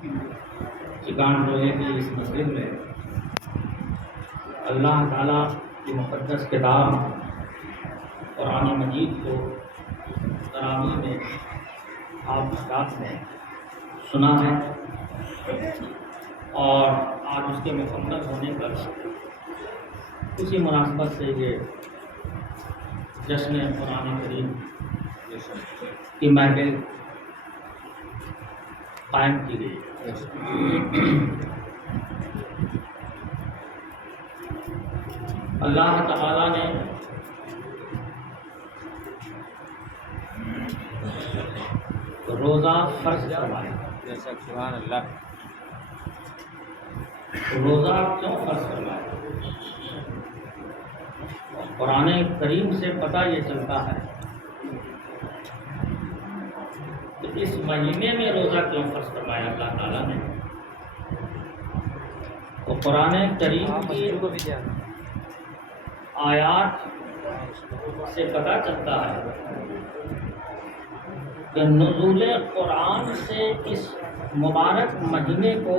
چکان ٹولے کی اس مسجد میں اللہ تعالیٰ کی مقدس کتاب قرآن مجید کو تراویح میں آپ حضرات نے سنا ہے، اور آج اس کے مکمل ہونے پر اسی مناسبت سے یہ جشن قرآن کریم کی محفل قائم کی گئی۔ اللہ تعالیٰ نے روزہ فرض کروایا۔ سبحان اللہ۔ روزہ کیوں فرض کروایا؟ قرآن کریم سے پتہ یہ چلتا ہے کہ اس مہینے میں روزہ کیوں فرض کروایا اللہ تعالیٰ نے۔ تو قرآن کریم کی آیات سے پتہ چلتا ہے کہ نزول قرآن سے اس مبارک مہینے کو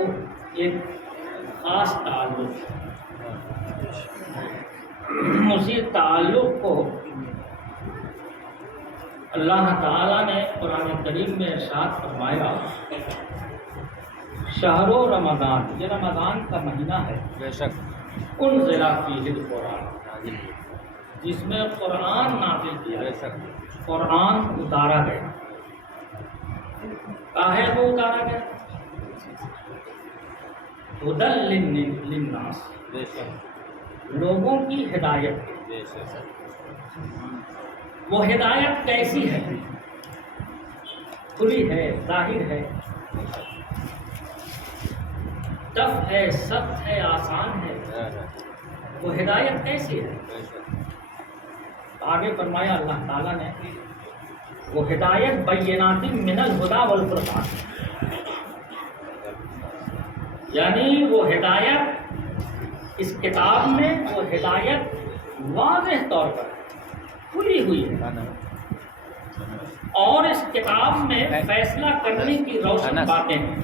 ایک خاص تعلق ہے۔ اسی تعلق کو اللہ تعالیٰ نے قرآن کریم میں ارشاد فرمایا، شہر رمضان، یہ رمضان کا مہینہ ہے، بے شک انزل فیہ القرآن، جس میں قرآن نازل کیا بے ہے، شک قرآن اتارا گیا۔ کاہے کو اتارا گیا؟ ہدی للناس، بے شک لوگوں کی ہدایت کے۔ بے شک وہ ہدایت کیسی ہے؟ کھلی ہے، ظاہر ہے، ٹف ہے، سخت ہے، آسان ہے۔ وہ ہدایت کیسی ہے؟ بے شک آگے فرمایا اللہ تعالیٰ نے، وہ ہدایت بینات من الہدی والفرقان، یعنی وہ ہدایت اس کتاب میں، وہ ہدایت واضح طور پر کھلی ہوئی ہے، اور اس کتاب میں فیصلہ کرنے کی روشن باتیں ہیں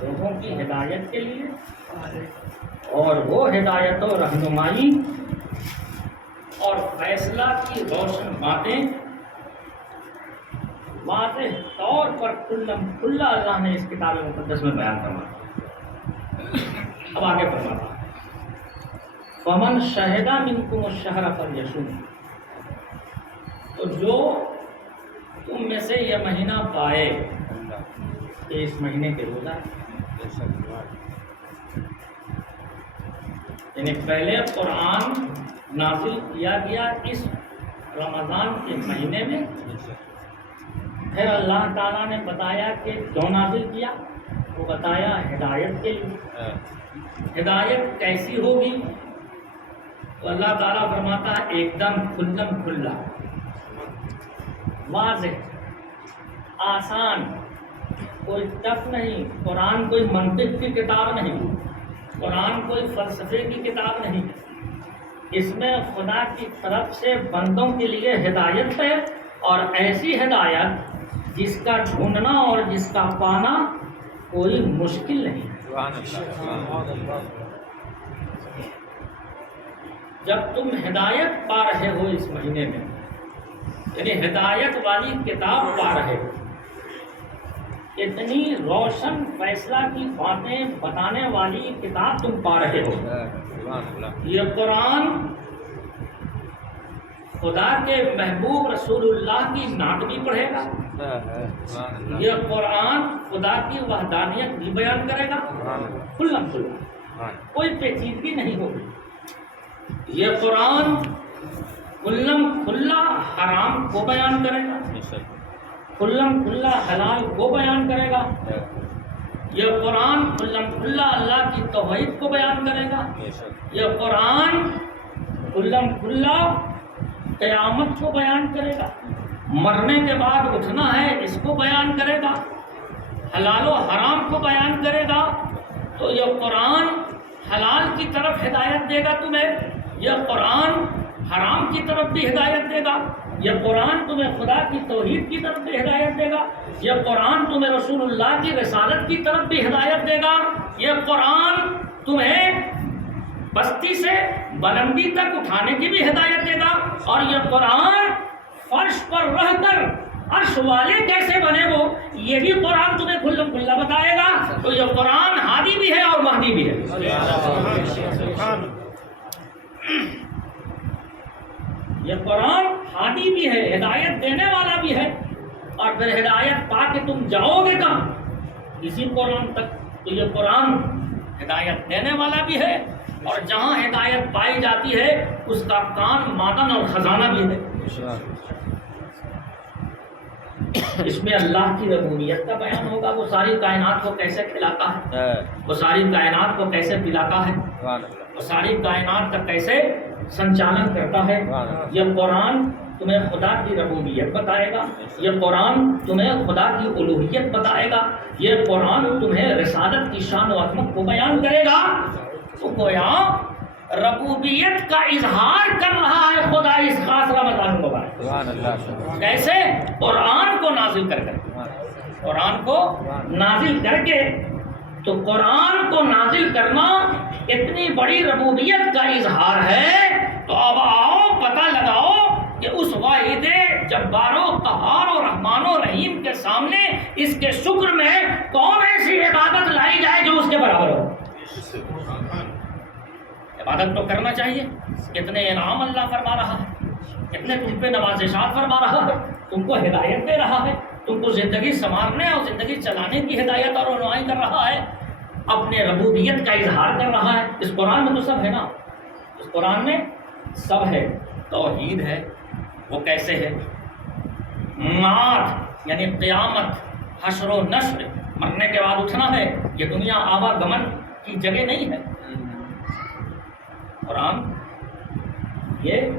لوگوں کی ہدایت کے لیے، اور وہ ہدایت و رہنمائی اور فیصلہ کی روشن باتیں واضح طور پر کھلا اللہ نے اس کتاب مقدس میں بیان فرمایا۔ اب آگے فرماتا ہے، فمن شہد منکم الشہر فلیصم، تو جو تم میں سے یہ مہینہ پائے کہ اس مہینے کے روزہ ہے۔ بے شک یعنی پہلے قرآن نازل کیا گیا اس رمضان کے مہینے میں، پھر اللہ تعالیٰ نے بتایا کہ کیوں نازل کیا، وہ بتایا ہدایت کے لیے۔ ہدایت کیسی ہوگی؟ تو اللہ تعالیٰ فرماتا ہے ایک دم کھلم کھلا، واضح، آسان، کوئی ٹف نہیں۔ قرآن کوئی منطق کی کتاب نہیں، قرآن کوئی فلسفے کی کتاب نہیں، اس میں خدا کی طرف سے بندوں کے لیے ہدایت ہے، اور ایسی ہدایت جس کا ڈھونڈنا اور جس کا پانا کوئی مشکل نہیں۔ سبحان اللہ۔ جب تم ہدایت پا رہے ہو اس مہینے میں، یعنی ہدایت والی کتاب پا رہے ہو، اتنی روشن فیصلہ کی باتیں بتانے والی کتاب تم پا رہے ہو، سبحان اللہ۔ یہ قرآن خدا کے محبوب رسول اللہ کی نعت بھی پڑھے گا، سبحان اللہ۔ یہ قرآن خدا کی وحدانیت بھی بیان کرے گا، کھلم کھلا، کوئی پیچیدگی نہیں ہوگی۔ یہ قرآن کھلم کھلا حرام کو بیان کرے گا، بے شک کھلم کھلا حلال کو بیان کرے گا۔ یہ قرآن کھلم کھلا اللہ کی توحید کو بیان کرے گا۔ بے شک یہ قرآن کھلم کھلا قیامت کو بیان کرے گا، مرنے کے بعد اٹھنا ہے اس کو بیان کرے گا، حلال و حرام کو بیان کرے گا۔ تو یہ قرآن حلال کی طرف ہدایت دے گا تمہیں، یہ قرآن حرام کی طرف بھی ہدایت دے گا، یہ قرآن تمہیں خدا کی توحید کی طرف بھی ہدایت دے گا، یہ قرآن تمہیں رسول اللہ کی رسالت کی طرف بھی ہدایت دے گا، یہ قرآن تمہیں پستی سے بلندی تک اٹھانے کی بھی ہدایت دے گا، اور یہ قرآن فرش پر رہ کر عرش والے کیسے بنے وہ یہ بھی قرآن تمہیں کھلا کھلا بتائے گا۔ تو یہ قرآن ہادی بھی ہے اور مہدی بھی ہے۔ یہ قرآن ہادی بھی ہے، ہدایت دینے والا بھی ہے، اور پھر ہدایت پا کے تم جاؤ گے کہاں؟ اسی قرآن تک۔ تو یہ قرآن ہدایت دینے والا بھی ہے، اور جہاں ہدایت پائی جاتی ہے اس کا کان معدن اور خزانہ بھی ہے۔ اس میں اللہ کی ربوبیت کا بیان ہوگا، وہ ساری کائنات کو کیسے کھلاتا ہے، وہ ساری کائنات کو کیسے پلاتا ہے، وہ ساری کائنات کا کیسے سنچالن کرتا ہے۔ یہ قرآن تمہیں خدا کی ربوبیت بتائے گا، یہ قرآن تمہیں خدا کی الوہیت بتائے گا، یہ قرآن تمہیں رسالت کی شان و عظمت کو بیان کرے گا۔ تو گویا ربوبیت کا اظہار کر رہا ہے خدا اس خاص رمضان مبارک۔ کیسے؟ قرآن کو نازل کر کر، قرآن کو نازل کر کے۔ تو قرآن کو نازل کرنا اتنی بڑی ربوبیت کا اظہار ہے۔ تو اب آؤ پتہ لگاؤ کہ اس واحد جبار و قہار و رحمان و رحیم کے سامنے اس کے شکر میں کون ایسی عبادت لائی جائے جو اس کے برابر ہو۔ عبادت تو کرنا چاہیے، کتنے انعام اللہ فرما رہا ہے، کتنے تم پہ نوازشات فرما رہا ہے، تم کو ہدایت دے رہا ہے، تم کو زندگی سنوارنے اور زندگی چلانے کی ہدایت اور رہنمائی کر رہا ہے، اپنے ربوبیت کا اظہار کر رہا ہے۔ اس قرآن میں تو سب ہے نا، اس قرآن میں سب ہے۔ توحید ہے، وہ کیسے ہے؟ معاد یعنی قیامت، حشر و نشر، مرنے کے بعد اٹھنا ہے، یہ دنیا آواگمن کی جگہ نہیں ہے۔ قرآن یہ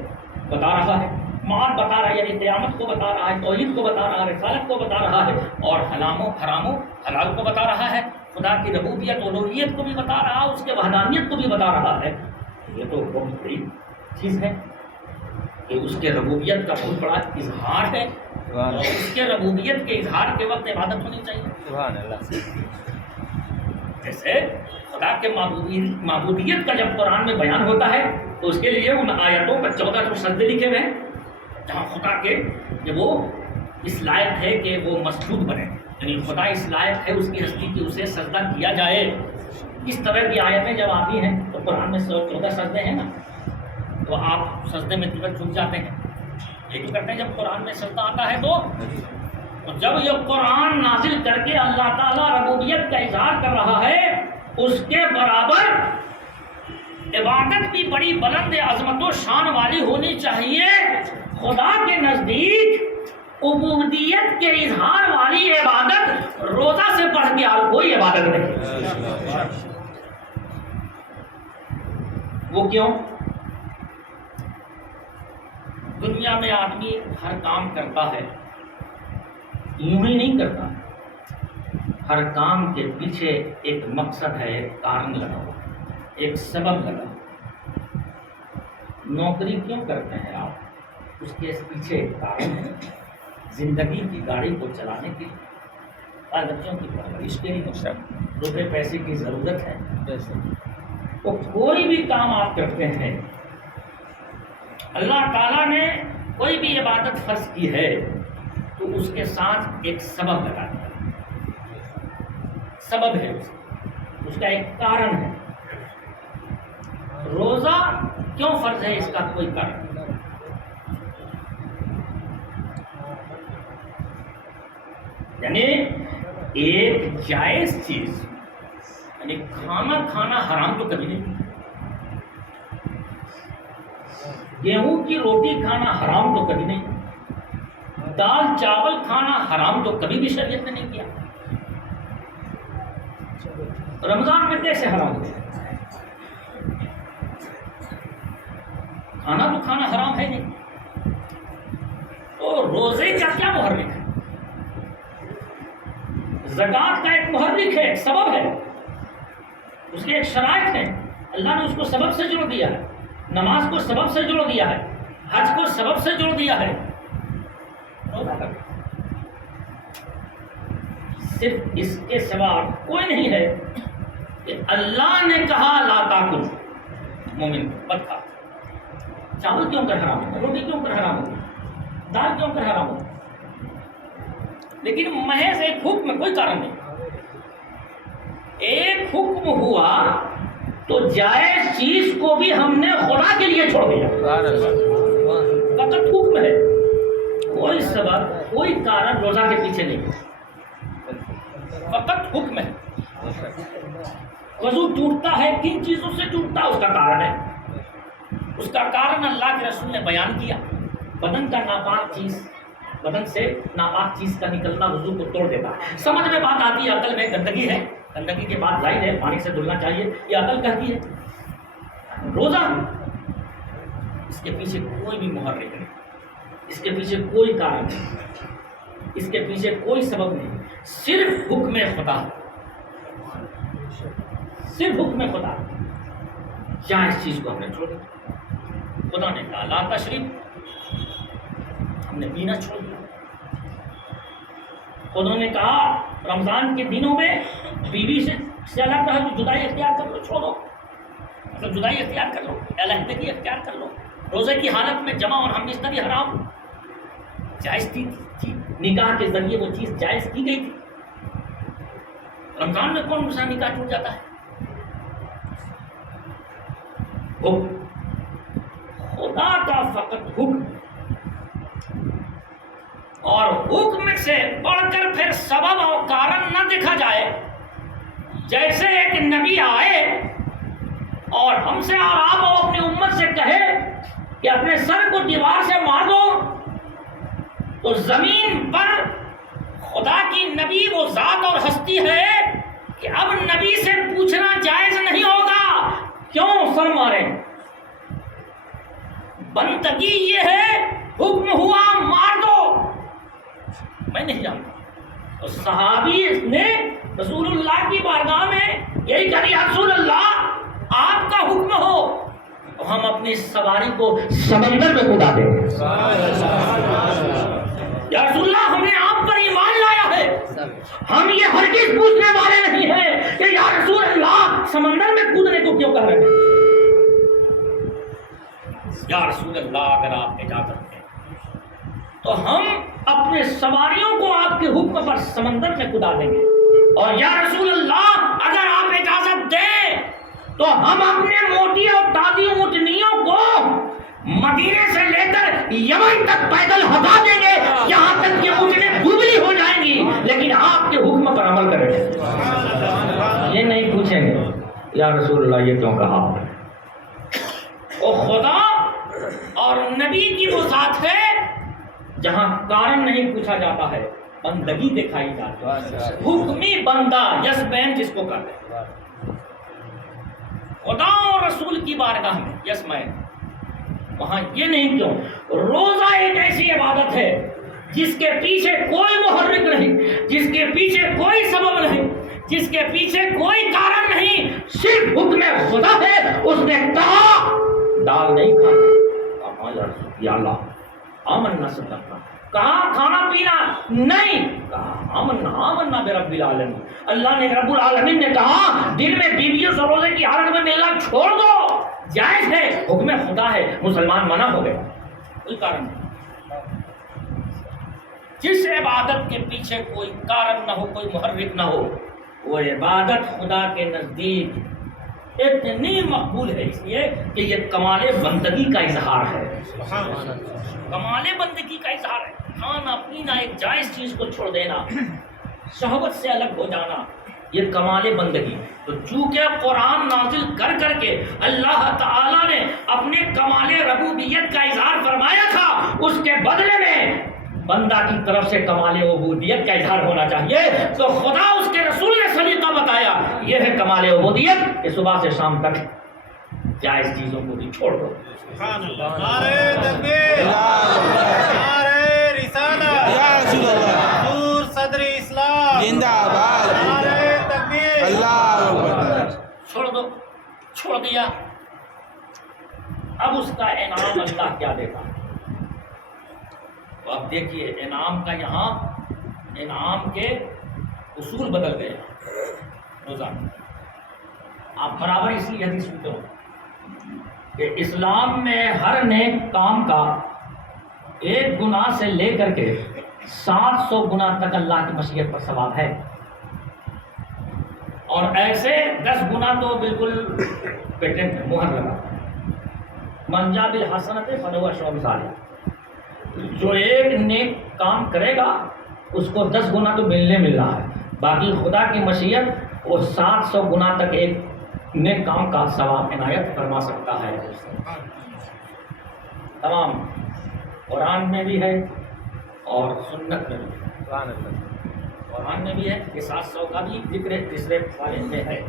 بتا رہا ہے، معاد بتا رہا ہے، یعنی قیامت کو بتا رہا ہے، توحید کو بتا رہا ہے، رسالت کو بتا رہا ہے، اور حرام و حلال کو بتا رہا ہے، خدا کی ربوبیت الوہیت کو بھی بتا رہا ہے، اس کے وحدانیت کو بھی بتا رہا ہے۔ یہ تو بہت بڑی چیز ہے کہ اس کے ربوبیت کا بہت بڑا اظہار ہے، اور اس کے ربوبیت کے اظہار کے وقت عبادت ہونی چاہیے۔ جیسے خدا کے معبودیت کا جب قرآن میں بیان ہوتا ہے تو اس کے لیے ان آیتوں پر 1400 سجدے لکھے ہوئے ہیں، جہاں خدا کے کہ وہ اس لائق ہے کہ وہ مسجود بنے، یعنی خدا اس لائق ہے اس کی ہستی کی اسے سجدہ کیا جائے۔ اس طرح کی آیتیں جب آتی ہیں تو قرآن میں 14 سجدے ہیں نا، تو آپ سجدے میں جھک جاتے ہیں۔ یہ کرتے ہیں جب قرآن میں سجدہ آتا ہے تو جب یہ قرآن نازل کر کے اللہ تعالیٰ ربوبیت کا اظہار کر رہا ہے، اس کے برابر عبادت بھی بڑی بلند عظمت و شان والی ہونی چاہیے۔ خدا کے نزدیک عبودیت کے اظہار والی عبادت روزہ سے بڑھ کے اور کوئی عبادت نہیں۔ وہ کیوں؟ دنیا میں آدمی ہر کام کرتا ہے، یوں ہی نہیں کرتا، ہر کام کے پیچھے ایک مقصد ہے، ایک کارن لگا ہوا، ایک سبب لگا ہوا۔ نوکری کیوں کرتے ہیں آپ؟ اس کے پیچھے ایک کارن ہے، زندگی کی گاڑی کو چلانے کے لیے، بال بچوں کی پرورش کے لیے، روپے پیسے کی ضرورت ہے۔ تو کوئی بھی کام آپ کرتے ہیں، اللہ تعالیٰ نے کوئی بھی عبادت فرض کی ہے تو اس کے ساتھ ایک سبب لگا دیا، سبب ہے اس کا ایک کارن ہے۔ روزہ کیوں فرض ہے؟ اس کا کوئی کارن، یعنی ایک جائز چیز، یعنی کھانا کھانا حرام تو کبھی نہیں، گیہوں کی روٹی کھانا حرام تو کبھی نہیں، دال چاول کھانا حرام تو کبھی بھی شریعت نے نہیں کیا۔ رمضان میں کیسے حرام ہو؟ کھانا تو کھانا حرام ہے نہیں، تو روزے کا کیا محرک ہے؟ زکوٰۃ کا ایک محرک ہے، ایک سبب ہے، اس کے ایک شرائط ہیں، اللہ نے اس کو سبب سے جوڑ دیا ہے، نماز کو سبب سے جوڑ دیا ہے، حج کو سبب سے جوڑ دیا ہے، صرف اس کے سوا کوئی نہیں ہے کہ اللہ نے کہا لا تاکل، مومن مت کھا۔ چاول کیوں کر حرام ہے؟ روٹی کیوں کر حرام ہے؟ دال کیوں کر حرام ہے؟ لیکن محض ایک حکم، کوئی کارن نہیں، ایک حکم ہوا تو جائز چیز کو بھی ہم نے خدا کے لیے چھوڑ دیا۔ فقط حکم ہے، کوئی سبب کوئی کارن روزہ کے پیچھے نہیں، فقط حکم ہے۔ وضو ٹوٹتا ہے، کن چیزوں سے ٹوٹتا ہے اس کا کارن ہے، اس کا کارن اللہ کے رسول نے بیان کیا۔ بدن کا ناپاک چیز، بدن سے ناپاک چیز کا نکلنا وضو کو توڑ دیتا ہے۔ سمجھ میں بات آتی ہے، عقل میں گندگی ہے، گندگی کے بعد ظاہر ہے پانی سے دھلنا چاہیے، یہ عقل کہتی ہے۔ روزہ اس کے پیچھے کوئی بھی محرک نہیں، اس کے پیچھے کوئی کارن نہیں، اس کے پیچھے کوئی سبب نہیں، صرف حکم خدا، صرف حکم خدا۔ جائز چیز کو ہم نے چھوڑ دیا، خدا نے کہا لا تشرب، ہم نے پینا چھوڑ دیا۔ خدا نے کہا رمضان کے دنوں میں بیوی سے الگ رہو، جدائی اختیار کر لو، چھوڑو، مطلب جدائی اختیار کر لو، علیحدگی اختیار کر لو۔ روزے کی حالت میں جمع اور ہم نشتری حرام، جائز تھی، نکاح کے ذریعے وہ چیز جائز کی گئی تھی۔ رمضان میں کون سا نکاح ٹوٹ جاتا ہے؟ خدا کا فقط حکم، اور حکم سے بڑھ کر پھر سبب اور کارن نہ دیکھا جائے۔ جیسے ایک نبی آئے اور ہم سے اور آپ اپنی امت سے کہے کہ اپنے سر کو دیوار سے مار دو، تو زمین پر خدا کی نبی وہ ذات اور ہستی ہے کہ اب نبی سے پوچھنا جائز نہیں ہوگا کیوں سر مارے۔ بندگی یہ ہے، حکم ہوا مار دو، میں نہیں جانتا۔ تو صحابی نے رسول اللہ کی بارگاہ میں یہی کہا یا رسول اللہ آپ کا حکم ہو تو ہم اپنی سواری کو سمندر میں کدا دیں۔ یا رسول اللہ ہم نے آپ پر ایمان لایا ہے، ہم یہ ہرگز پوچھنے والے نہیں ہیں کہ یا رسول اللہ سمندر میں کودنے کو کیوں کہہ رہے ہیں۔ یا رسول اللہ اگر آپ اجازت دیں تو ہم اپنے سواریوں کو آپ کے حکم پر سمندر میں کدا دیں گے، اور یا رسول اللہ اگر آپ اجازت دیں تو ہم اپنے موٹی اور تازی اونٹنیوں کو مدینے سے لے کر یمن تک پیدل ہٹا دیں گے، یہاں تک کہ اونٹنیں دبلی ہو جائیں گی، لیکن آپ کے حکم پر عمل کریں گے۔ یہ نہیں پوچھیں گے یا رسول اللہ یہ کیوں کہا۔ وہ خدا اور نبی کی وہ ذات ہے جہاں کارن نہیں پوچھا جاتا ہے، بندگی دکھائی جاتی ہے، حکمی بندہ، یس مین جس کو کہتے ہیں۔ خدا اور رسول کی بارگاہ میں یس مین، وہاں یہ نہیں کیوں۔ روزہ ایک ایسی عبادت ہے جس کے پیچھے کوئی محرک نہیں، جس کے پیچھے کوئی سبب نہیں، جس کے پیچھے کوئی کارن نہیں، صرف حکم خدا ہے۔ اس نے کہا دال نہیں کھانا، یا اللہ آمنا صدقنا، کہا کھانا پینا نہیں، کہا آمنا برب العالمین، اللہ نے رب العالمین نے کہا دن میں بیویوں سے روزے کی حالت میں ملنا چھوڑ دو، جائز ہے، حکم خدا ہے، مسلمان منع ہو گئے، کوئی کارن نہیں۔ جس عبادت کے پیچھے کوئی کارن نہ ہو، کوئی محرک نہ ہو، وہ عبادت خدا کے نزدیک اتنی مقبول ہے، اس لیے کہ یہ کمال بندگی کا اظہار ہے، کمال بندگی کا اظہار ہے۔ کھانا پینا ایک جائز چیز کو چھوڑ دینا، شہوت سے الگ ہو جانا، یہ کمال بندگی۔ تو چونکہ قرآن نازل کر کر کے اللہ تعالیٰ نے اپنے کمال ربوبیت کا اظہار فرمایا تھا، اس کے بدلے میں بندہ کی طرف سے کمال عبودیت کا اظہار ہونا چاہیے، تو خدا اس کے رسول نے سلیقہ بتایا، یہ ہے کمال عبودیت کہ صبح سے شام تک جائز چیزوں کو بھی چھوڑ دو۔ سبحان اللہ، نعرہ تکبیر، نعرہ رسالت، یا رسول اللہ، حضور صدر اسلام زندہ باد، نعرہ تکبیر، اللہ اکبر۔ چھوڑ دو، چھوڑ دیا، اب اس کا انعام اللہ کیا دیتا ہے؟ تو اب دیکھیے انعام کا، یہاں انعام کے اصول بدل گئے روزہ. آپ برابر اس لیے حدیث سنتے ہو کہ اسلام میں ہر نیک کام کا 1 گناہ سے لے کر کے 700 گناہ تک اللہ کی مشیت پر ثواب ہے، اور ایسے 10 گناہ تو بالکل پیٹنٹ مہر لگا. من جاء بالحسنۃ فلہ عشر امثالها، جو ایک نیک کام کرے گا اس کو 10 گناہ تو مل رہا ہے، باقی خدا کی مشیت وہ 700 گناہ تک ایک نیک کام کا ثواب عنایت فرما سکتا ہے. تمام قرآن میں بھی ہے اور سنت میں بھی ہے. سبحان اللہ. قرآن میں بھی ہے کہ 700 کا بھی ذکر تیسرے پارے میں ہے،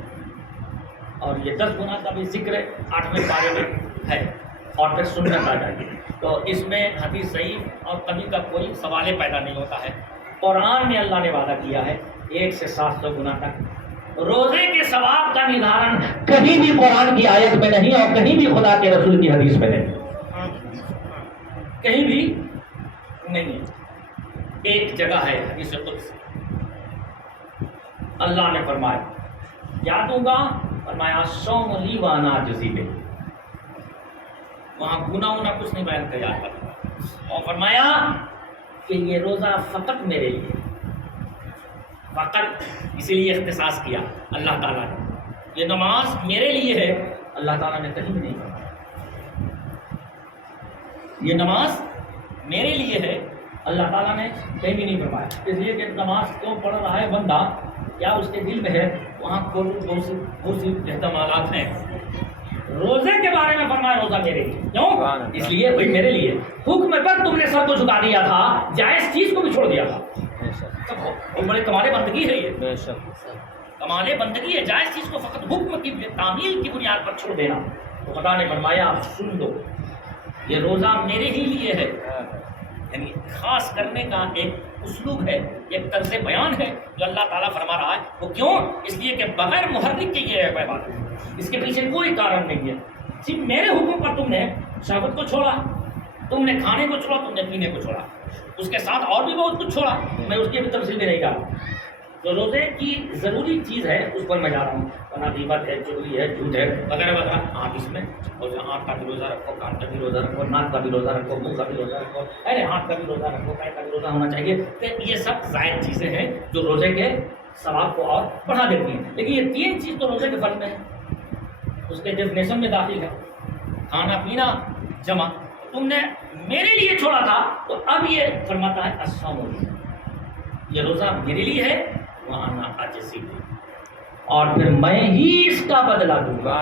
اور یہ 10 گناہ کا بھی ذکر 8ویں پارے میں ہے، اور پھر سنت آ جائے گی. تو اس میں حدیث ضعیف اور کمی کا کوئی سوال پیدا نہیں ہوتا ہے. قرآن میں اللہ نے وعدہ کیا ہے 1 سے 700 گناہ تک. روزے کے ثواب کا نردھارن کہیں بھی قرآن کی آیت میں نہیں اور کہیں بھی خدا کے رسول کی حدیث میں نہیں، کہیں بھی نہیں. ایک جگہ ہے حدیث قدس، اللہ نے فرمایا کیا دوں گا؟ فرمایا صوم لی وانا اجزی بہ. وہاں گناہ کچھ نہیں بیان کیا جاتا، اور فرمایا کہ یہ روزہ فقط میرے لیے، فقط اسی لیے اختصاص کیا اللہ تعالیٰ نے. یہ نماز میرے لیے ہے، اللہ تعالیٰ نے کہیں بھی نہیں کہا یہ نماز میرے لیے ہے، اللہ تعالیٰ نے کہیں بھی نہیں فرمایا. اس لیے کہ نماز کیوں پڑھ رہا ہے بندہ، کیا اس کے دل میں ہے، وہاں بہت سی احتمالات ہیں. روزے کے بارے میں فرمایا روزہ میرے لیے، کیوں؟ اس لیے بھائی میرے لیے. حکم پر تم نے سر کو جھکا دیا تھا، جائز چیز کو بھی چھوڑ دیا تھا. بڑے کمال بندگی ہے، یہ کمال بندگی ہے، جائز چیز کو فقط حکم کی تعمیل کی بنیاد پر چھوڑ دینا. تو خدا نے فرمایا سن دو، یہ روزہ میرے ہی لیے ہے. یعنی خاص کرنے کا ایک اسلوب ہے، ایک طرز بیان ہے جو اللہ تعالیٰ فرما رہا ہے. وہ کیوں؟ اس لیے کہ بغیر محرک کے یہ ہے بات ہے، اس کے پیچھے کوئی کارن نہیں ہے. صرف میرے حکم پر تم نے شہوت کو چھوڑا، تم نے کھانے کو چھوڑا، تم نے پینے کو چھوڑا، اس کے ساتھ اور بھی بہت کچھ چھوڑا، میں اس کی بھی تفصیل میں نہیں جا رہا. تو روزے کی ضروری چیز ہے اس پر میں جا رہا ہوں، ورنہ غیبت ہے، چغلی ہے، جھوٹ ہے وغیرہ وغیرہ. آنکھ اس میں، اور آنکھ کا بھی روزہ رکھو، کان کا بھی روزہ رکھو، ناک کا بھی روزہ رکھو، منہ کا بھی روزہ رکھو، ارے ہاتھ کا بھی روزہ رکھو، پیر کا بھی روزہ ہونا چاہیے. تو یہ سب زائد چیزیں ہیں جو روزے کے ثواب کو اور بڑھا دیتی ہیں. لیکن یہ 3 چیز تو روزے کے فرض میں ہے، اس کے ڈیفینیشن میں داخل ہے. کھانا پینا جمع تم نے میرے لیے چھوڑا تھا، تو اب یہ فرماتا ہے الصوم لی، یہ روزہ میرے لیے ہے، وانا اجزی بہ، اور پھر میں ہی اس کا بدلہ دوں گا.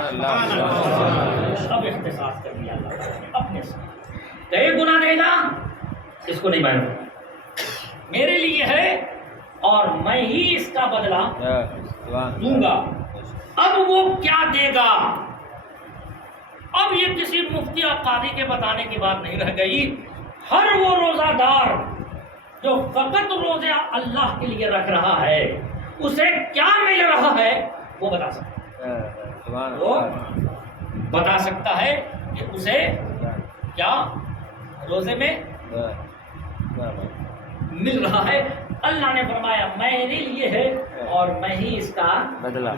اب اختصاص کر دیا اللہ نے اپنے ساتھ. کئی گناہ دے گا اس کو نہیں معلوم، میرے لیے ہے اور میں ہی اس کا بدلہ دوں گا. اب وہ کیا دے گا؟ اب یہ کسی مفتی یا قاضی کے بتانے کی بات نہیں رہ گئی. ہر وہ روزہ دار جو فقط روزہ اللہ کے لیے رکھ رہا ہے، اسے کیا مل رہا ہے وہ بتا سکتا ہے. وہ بتا سکتا ہے کہ اسے کیا روزے میں مل رہا ہے. اللہ نے فرمایا میرے لیے ہے اور میں ہی اس کا بدلہ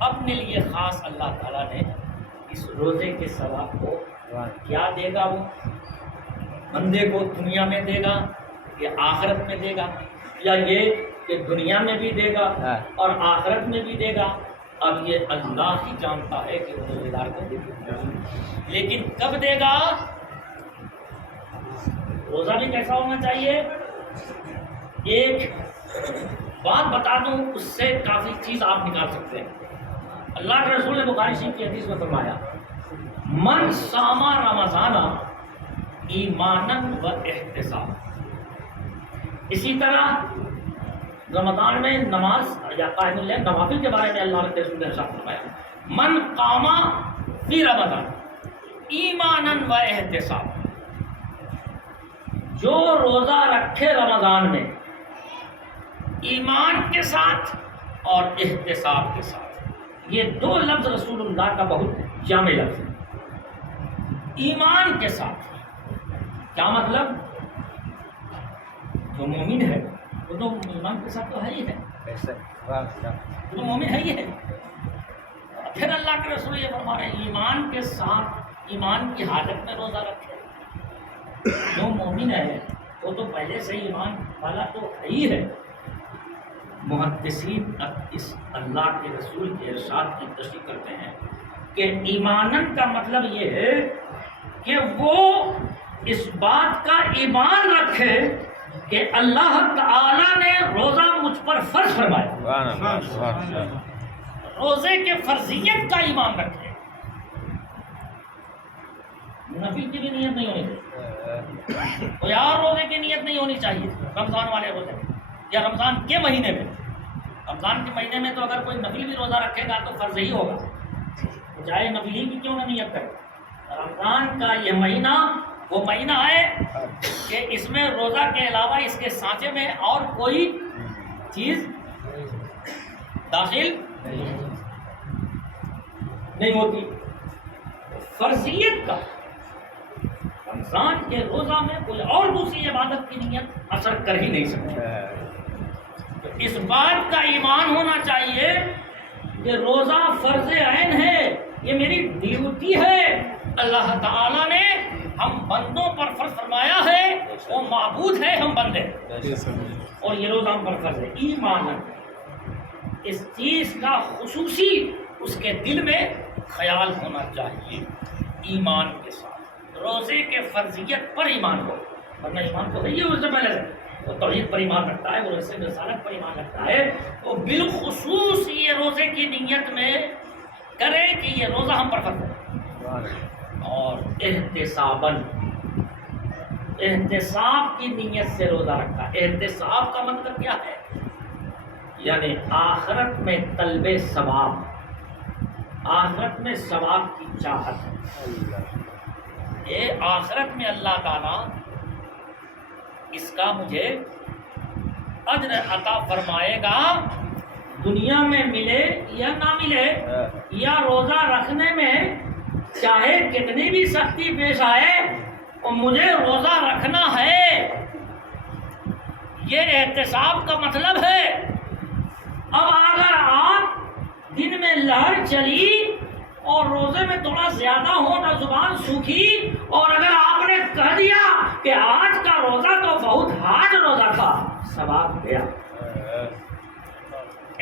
اپنے لیے خاص. اللہ تعالیٰ نے اس روزے کے ثواب کو کیا دے گا؟ وہ بندے کو دنیا میں دے گا یا آخرت میں دے گا، یا یہ کہ دنیا میں بھی دے گا اور آخرت میں بھی دے گا؟ اب یہ اللہ ہی جانتا ہے کہ روزے دار کو دے گا، لیکن کب دے گا؟ روزہ بھی کیسا ہونا چاہیے؟ ایک بات بتا دوں، اس سے کافی چیز آپ نکال سکتے ہیں. اللہ کے رسول نے بخاری شریف کی حدیث میں فرمایا من صام رمضان ایمانا و احتسابا. اسی طرح رمضان میں نماز یا قائم اللیل نوافل کے بارے میں اللہ کے رسول نے ارشاد فرمایا من قام فی رمضان ایمانا و احتسابا. جو روزہ رکھے رمضان میں ایمان کے ساتھ اور احتساب کے ساتھ. یہ 2 لفظ رسول اللہ کا بہت جامع لفظ ہے. ایمان کے ساتھ کیا مطلب؟ جو مومن ہے وہ تو ایمان کے ساتھ تو ہے ہی ہے، سبحان اللہ وہ تو مومن ہے ہی ہے۔ پھر اللہ کے رسول یہ فرما رہے ہیں ایمان کے ساتھ ایمان کی حالت میں روزہ رکھے۔ جو مومن ہے وہ تو پہلے سے ایمان والا تو ہے ہی ہے۔ محدثین اس اللہ کے رسول کے ارشاد کی تشریح کرتے ہیں کہ ایمانن کا مطلب یہ ہے کہ وہ اس بات کا ایمان رکھے کہ اللہ تعالیٰ نے روزہ مجھ پر فرض فرمایا، سبحان اللہ سبحان اللہ روزے کے فرضیت کا ایمان رکھے۔ نفل کی بھی نیت نہیں ہونی چاہیے، کوئی اور روزے کی نیت نہیں ہونی چاہیے، رمضان والے روزے یا رمضان کے مہینے میں۔ رمضان کے مہینے میں تو اگر کوئی نفل بھی روزہ رکھے گا تو فرض ہی ہوگا، چاہے نفلی کی کیوں نہ نیت کرے۔ رمضان کا یہ مہینہ وہ مہینہ ہے کہ اس میں روزہ کے علاوہ اس کے سانچے میں اور کوئی چیز داخل نہیں ہوتی۔ فرضیت کا رمضان کے روزہ میں کوئی اور دوسری عبادت کی نیت اثر کر ہی نہیں سکتی۔ تو اس بات کا ایمان ہونا چاہیے کہ روزہ فرض عین ہے، یہ میری ڈیوٹی ہے، اللہ تعالیٰ نے ہم بندوں پر فرض فرمایا ہے، وہ معبود ہے، ہم بندے، اور یہ روزہ ہم پر فرض ہے۔ ایمان اس چیز کا خصوصی اس کے دل میں خیال ہونا چاہیے، ایمان کے ساتھ روزے کے فرضیت پر ایمان ہو، ورنہ ایمان تو نہیں ہے اس سے پہلے سے وہ توحید پر ایمان رکھتا ہے، وہ رسالت پر ایمان رکھتا ہے، وہ بالخصوص یہ روزے کی نیت میں کرے کہ یہ روزہ ہم پر فرض ہے، اور احتساب کی نیت سے روزہ رکھا۔ احتساب کا مطلب کیا ہے؟ یعنی آخرت میں طلب ثواب، آخرت میں ثواب کی چاہت۔ یہ آخرت میں اللہ تعالیٰ اس کا مجھے اجر عطا فرمائے گا، دنیا میں ملے یا نہ ملے، یا روزہ رکھنے میں چاہے کتنی بھی سختی پیش آئے اور مجھے روزہ رکھنا ہے، یہ احتساب کا مطلب ہے۔ اب اگر آپ دن میں لہر چلی اور روزے میں تھوڑا زیادہ ہو نہ زبان سوکھی، اور اگر آپ نے کہہ دیا کہ آج کا روزہ تو بہت ہارڈ روزہ تھا، ثواب گیا،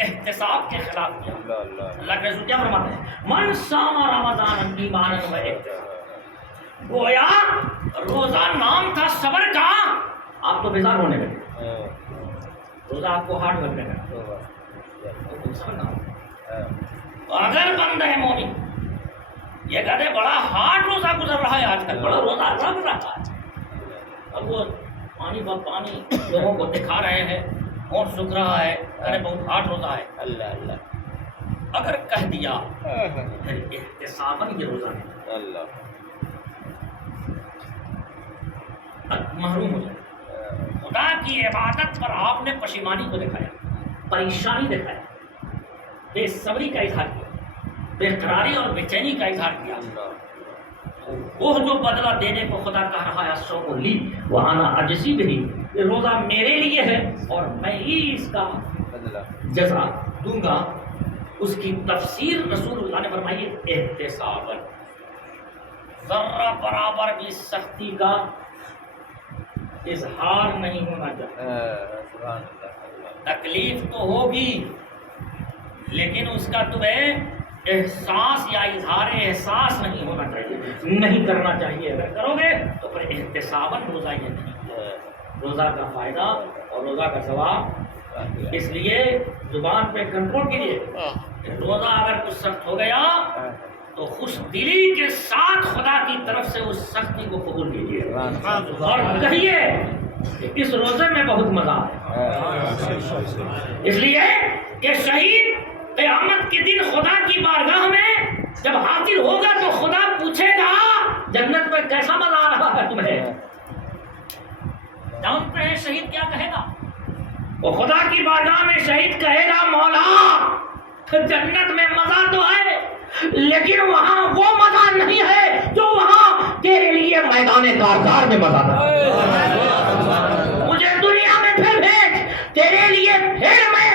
احتساب کے خلاف کیا۔ اللہ کے رسول کیا فرماتے ہیں؟ من صام رمضان ایمانا و احتسابا، گویا روزہ نام تھا صبر کا، آپ تو بیزار ہونے لگے، روزہ آپ کو ہارڈ لگنے لگا، تو صبر نام۔ اگر بندہ ہے مومن یہ کہتے بڑا ہارڈ روزہ گزر رہا ہے آج کل، بڑا روزہ لگ رہا ہے، اب وہ پانی ب پانی لوگوں کو دکھا رہے ہیں، اور سکھ رہا ہے، ارے بہت ہارڈ روزہ ہے، اللہ اللہ اگر کہہ دیا پھر احتساباً یہ روزہ ہے، اللہ محروم ہو جائے۔ خدا کی عبادت پر آپ نے پشیمانی کو دکھایا، پریشانی دکھایا، بے صبری کا اظہار کیا، بے قراری اور بے چینی کا اظہار کیا، وہ جو بدلہ دینے کو خدا کہہ رہا ہے الصوم لی وانا اجزی بہ، یہ روزہ میرے لیے ہے اور میں ہی اس کا جزا دوں گا۔ اس کی تفسیر رسول اللہ نے فرمائی احتساباً، ذرہ برابر بھی سختی کا اظہار نہیں ہونا چاہیے، تکلیف تو ہوگی لیکن اس کا تمہیں احساس یا اظہار احساس نہیں ہونا چاہیے، نہیں کرنا چاہیے۔ اگر کرو گے تو پھر احتساباً روزہ یہ نہیں، روزہ کا فائدہ اور روزہ کا ثواب، اس لیے زبان پہ کنٹرول کیجیے۔ روزہ اگر کچھ سخت ہو گیا تو خوش دلی کے ساتھ خدا کی طرف سے اس سختی کو قبول کیجیے اور کہیے کہ اس روزے میں بہت مزہ ہے، اس لیے کہ شہید قیامت کے دن خدا کی بارگاہ میں جب حاضر ہوگا تو خدا پوچھے گا جنت میں کیسا مزہ آ رہا ہے تمہیں؟ جانتے ہیں شہید کیا کہے گا؟ وہ خدا کی بارگاہ میں شہید کہے گا مولا جنت میں مزہ تو ہے لیکن وہاں وہ مزہ نہیں ہے جو وہاں تیرے لیے میدان کارزار میں مزہ تھا، مجھے دنیا میں تیرے لیے پھر میں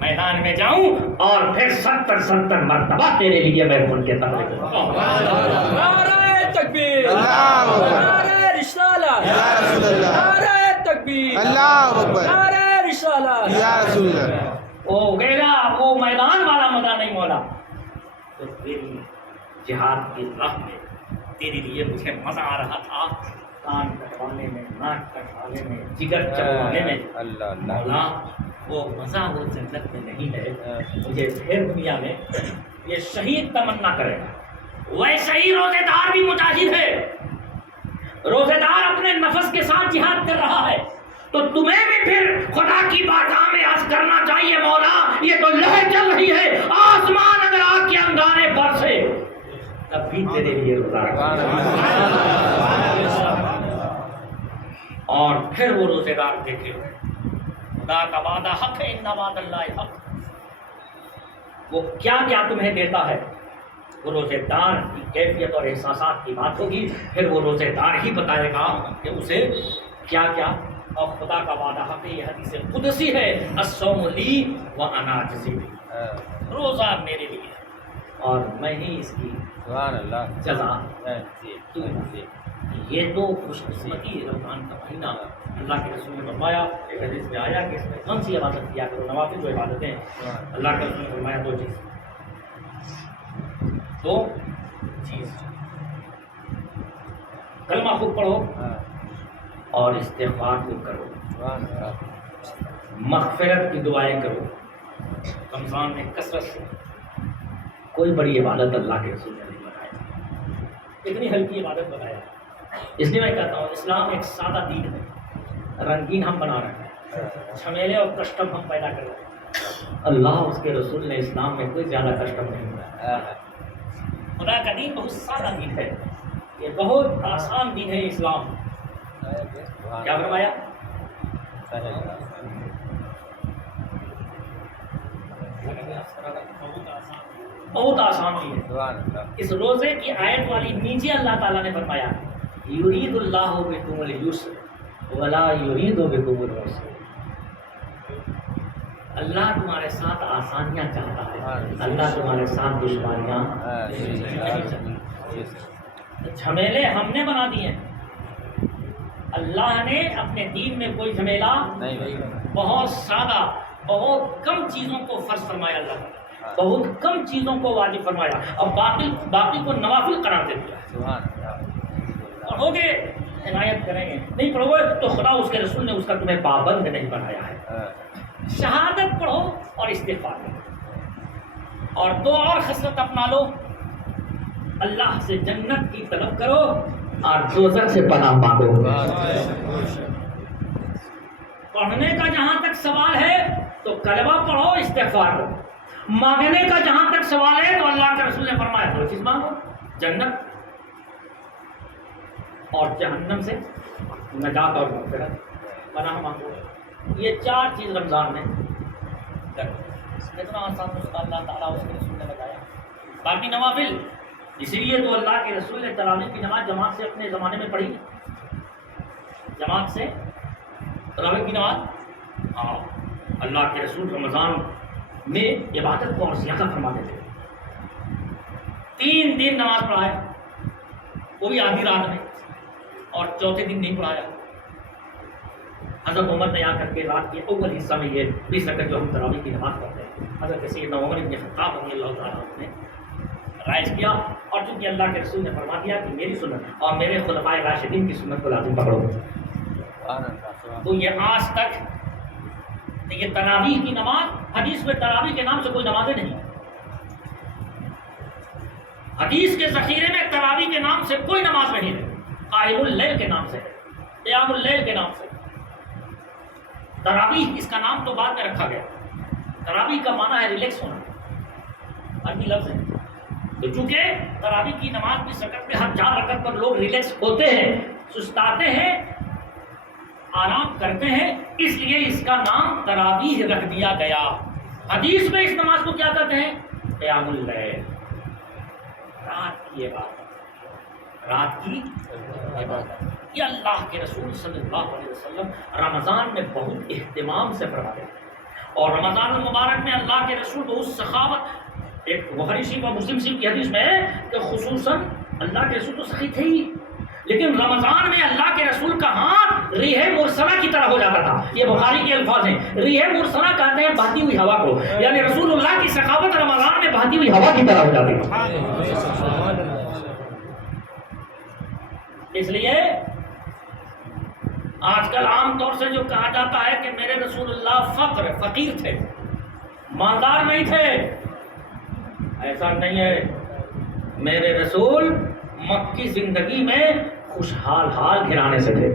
میدان میں جاؤں اور پھر 70 مرتبہ تیرے لیے میں ان کے تبلیغ کروں. نعرہ تکبیر، اللہ اکبر، نعرہ رسالت، یا رسول اللہ، نعرہ تکبیر، اللہ اکبر، نعرہ رسالت. یا رسول اللہ. وہ کہے گا وہ میدان والا مزہ نہیں مولا، تو تیری جہاد کی راہ میں تیرے لیے مجھے مزہ آ رہا تھا، کان کٹوانے میں، ناک کٹوانے میں، جگر چبوانے میں. اللہ اللہ. مولا وہ مزہ وہ جنت میں نہیں ہے. مجھے پھر دنیا میں یہ شہید تمنا کرے گا. ویسے ہی روزے دار بھی مجاہد ہے، روزے دار اپنے نفس کے ساتھ جہاد کر رہا ہے، تو تمہیں بھی پھر خدا کی بارگاہ میں عرض کرنا چاہیے مولا یہ تو لہر چل رہی ہے، آسمان اگر آگ کے انگارے برسے تب بھی تیرے لیے روزہ رکھا. اور پھر وہ روزے دار دیکھے خدا کا وعدہ حق ہے، ان وعد اللہ حق. وہ کیا کیا تمہیں دیتا ہے، وہ روزے دار کی کیفیت اور احساسات کی بات ہوگی، پھر وہ روزے دار ہی بتائے گا کہ اسے کیا کیا. اور خدا کا وعدہ حق ہے، یہ حدیث قدسی ہے، الصوم لی وانا اجزی بہ. روزہ میرے لیے اور میں ہی اس کی سبحان اللہ. جزا. جی جی. یہ تو خوش قسمتی رمضان کا مہینہ. اللہ کے رسول نے فرمایا، ایک حدیث میں آیا کہ اس میں کون سی عبادت کیا کرو، نوافل جو عبادتیں ہیں. اللہ کے رسول نے فرمایا دو چیز، کلمہ خوب پڑھو اور استغفار خوب کرو، سبحان اللہ. مغفرت کی دعائیں کرو. رمضان میں کثرت سے کوئی بڑی عبادت اللہ کے رسول نے نہیں بتایا، اتنی ہلکی عبادت بتایا. اس لیے میں کہتا ہوں اسلام ایک سادہ دین ہے، رنگین ہم بنا رہے ہیں، جھمیلے اور کسٹم ہم پیدا کر رہے ہیں. اللہ اس کے رسول نے اسلام میں کوئی زیادہ کسٹم نہیں بنایا. خدا کا دین بہت سادہ دین ہے، یہ بہت آسان دین ہے اسلام. کیا فرمایا؟ بہت آسان دین ہے. سبحان اللہ. اس روزے کی آیت والی نیچے اللہ تعالیٰ نے فرمایا یرید اللہ بکم اليسر ولا یرید بکم العسر. اللہ تمہارے ساتھ آسانیاں چاہتا ہے، اللہ تمہارے ساتھ دشواریاں نہیں چاہتا. جھمیلے ہم نے بنا دیے ہیں، اللہ نے اپنے دین میں کوئی جھمیلا بہت سادہ، بہت کم چیزوں کو فرض فرمایا، اللہ نے بہت کم چیزوں کو واجب فرمایا اور باقی کو نوافل قرار دے دیا. پڑھو گے عنایت کریں گے، نہیں پڑھو گے تو خدا اس کے رسول نے اس کا تمہیں پابند نہیں بنایا ہے. شہادت پڑھو اور استغفار کرو اور دو اور خصلت اپنا لو، اللہ سے جنت کی طلب کرو اور دوزخ سے پناہ مانگو. پڑھنے کا جہاں تک سوال ہے تو کلمہ پڑھو، استغفار کرو. مانگنے کا جہاں تک سوال ہے تو اللہ کے رسول نے فرمایا دو چیز مانگو، جنت اور جہنم سے نجات اور مغفرت، پناہ مانگو. یہ چار چیز رمضان میں اتنا آسان نسخہ اللہ تعالیٰ اس کے رسول نے بتایا. باقی نوافل اسی لیے تو اللہ کے رسول نے تراویح کی نماز جماعت سے اپنے زمانے میں پڑھی، جماعت سے تراویح کی نماز. ہاں اللہ کے رسول رمضان میں عبادت کو اور زیادہ فرما دیتے. 3 دن نماز پڑھایا، وہ بھی آدھی رات میں، اور چوتھے دن نہیں پڑھایا. حضرت عمر نے آ کر کے رات کے اول حصہ میں یہ 20 رکعت جو ہم تراویح کی نماز پڑھتے ہیں، حضرت سیدنا عمر بن خطاب رضی اللہ تعالیٰ عنہ نے رائج کیا. اور چونکہ اللہ کے رسول نے فرما دیا کہ میری سنت اور میرے خلفائے راشدین کی سنت کو لازم پکڑو، تو یہ آج تک یہ تراویح کی نماز، حدیث میں تراویح کے نام سے کوئی نمازیں نہیں، حدیث کے ذخیرے میں تراویح کے نام سے کوئی نماز نہیں ہے. قائم اللیل کے نام سے ہے، قیام اللیل کے نام سے. تراویح اس کا نام تو بعد میں رکھا گیا. تراویح کا معنی ہے ریلیکس ہونا، عربی لفظ ہے. تو چونکہ تراویح کی نماز کی رکعت میں ہر 4 رکعت پر لوگ ریلیکس ہوتے ہیں، سستاتے ہیں، آرام کرتے ہیں، اس لیے اس کا نام تراویح رکھ دیا گیا. حدیث میں اس نماز کو کیا کہتے ہیں؟ قیام اللیل، رات کی عبادت، رات کی عبادت. یہ اللہ کے رسول صلی اللہ علیہ وسلم رمضان میں بہت اہتمام سے فرماتے ہیں، اور رمضان المبارک میں اللہ کے رسول بہت سخاوت، ایک بخاری شریف اور مسلم شریف کی حدیث میں ہے کہ خصوصاً اللہ کے رسول تو سخی تھے ہی، لیکن رمضان میں اللہ کے رسول کا ہاتھ ریح مرسلہ کی طرح ہو جاتا تھا۔ یہ بخاری کے الفاظ ہیں، ریح مرسلہ کہتے ہیں بہتی ہوئی ہوا کو، یعنی رسول اللہ کی سخاوت رمضان میں بہتی ہوئی ہوا کی طرح ہو جاتی تھی۔ اس لیے آج کل عام طور سے جو کہا جاتا ہے کہ میرے رسول اللہ فقیر تھے، مالدار نہیں تھے، ایسا نہیں ہے۔ میرے رسول مکی زندگی میں خوشحال حال گھرانے سے تھے۔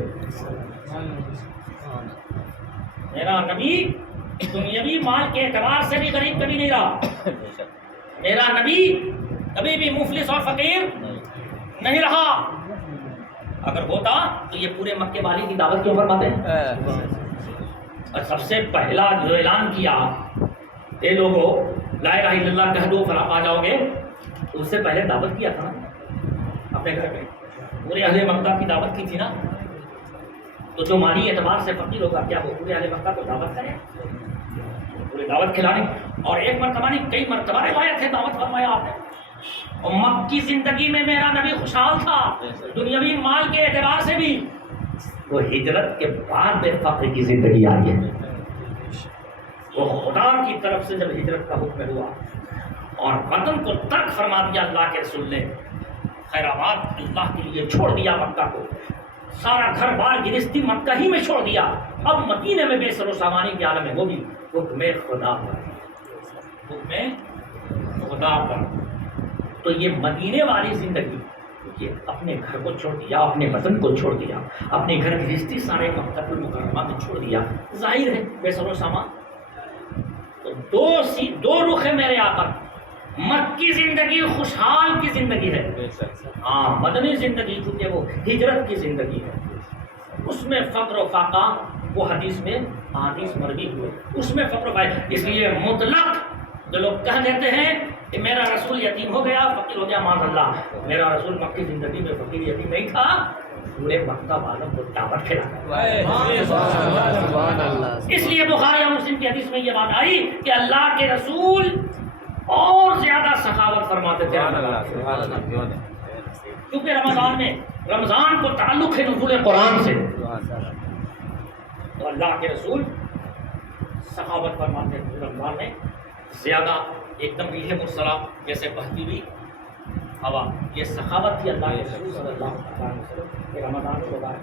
میرا نبی دنیاوی مال کے اعتبار سے بھی غریب کبھی نہیں رہا، میرا نبی کبھی بھی مفلس اور فقیر نہیں رہا۔ اگر ہوتا تو یہ پورے مکے والی کی دعوت کیوں فرماتے ہیں؟ اور سب سے پہلا جو اعلان کیا اے لوگو لا الہ الا اللہ کہہ دو فلاح آ جاؤ گے، تو اس سے پہلے دعوت کیا تھا نا اپنے گھر میں، پورے اہل مکہ کی دعوت کی تھی نا۔ تو جو مالی اعتبار سے فقیر ہوگا کیا وہ پورے اہل مکہ کو دعوت کرے، پورے دعوت کھلانے؟ اور ایک مرتبہ نہیں کئی مرتبہ روایت ہے دعوت فرمایا آپ نے۔ اور مکی زندگی میں میرا نبی خوشحال تھا دنیاوی مال کے اعتبار سے بھی۔ وہ ہجرت کے بعد میں فقر کی زندگی آئی ہے، وہ خدا کی طرف سے جب ہجرت کا حکم ہوا اور وطن کو ترک فرما دیا اللہ کے رسول نے، خیر آباد اللہ کے لیے چھوڑ دیا مکہ کو، سارا گھر بار گرستی مکہ ہی میں چھوڑ دیا، اب مدینے میں بے سر و سامانی کے عالم میں، وہ بھی حکم خدا پر، حکم خدا پر۔ تو یہ مدینے والی زندگی، یہ اپنے گھر کو چھوڑ دیا، اپنے وطن کو چھوڑ دیا، اپنے گھر گرہستی سارے مکہ المکرمہ میں چھوڑ دیا، ظاہر ہے بے سر و سامان۔ تو دو رخ ہے میرے آقا، مکی زندگی خوشحال کی زندگی ہے، ہاں مدنی زندگی چونکہ وہ ہجرت کی زندگی ہے، اس میں فقر و فاقہ، وہ حدیث میں حدیث مروی ہوئے، اس میں فقر و فاقہ۔ اس لیے مطلق جو لوگ کہہ دیتے ہیں کہ میرا رسول یتیم ہو گیا، فقیر ہو گیا، معاذ اللہ، میرا رسول مکی زندگی میں فقیر یتیم نہیں تھا، پورے مکہ والوں کو دعوت کھلاتا۔ اس لیے بخاری اور مسلم کی حدیث میں یہ بات آئی کہ اللہ کے رسول اور زیادہ سخاوت فرماتے تھے، کیونکہ رمضان کو تعلق ہے نزول قرآن سے، تو اللہ کے رسول سخاوت فرماتے تھے رمضان میں زیادہ، ایک دم ریح مرسلہ جیسے بہتی ہوئی ہوا، یہ سخاوت تھی اللہ کے رسول صلی اللہ علیہ وسلم کے رمضان المبارک۔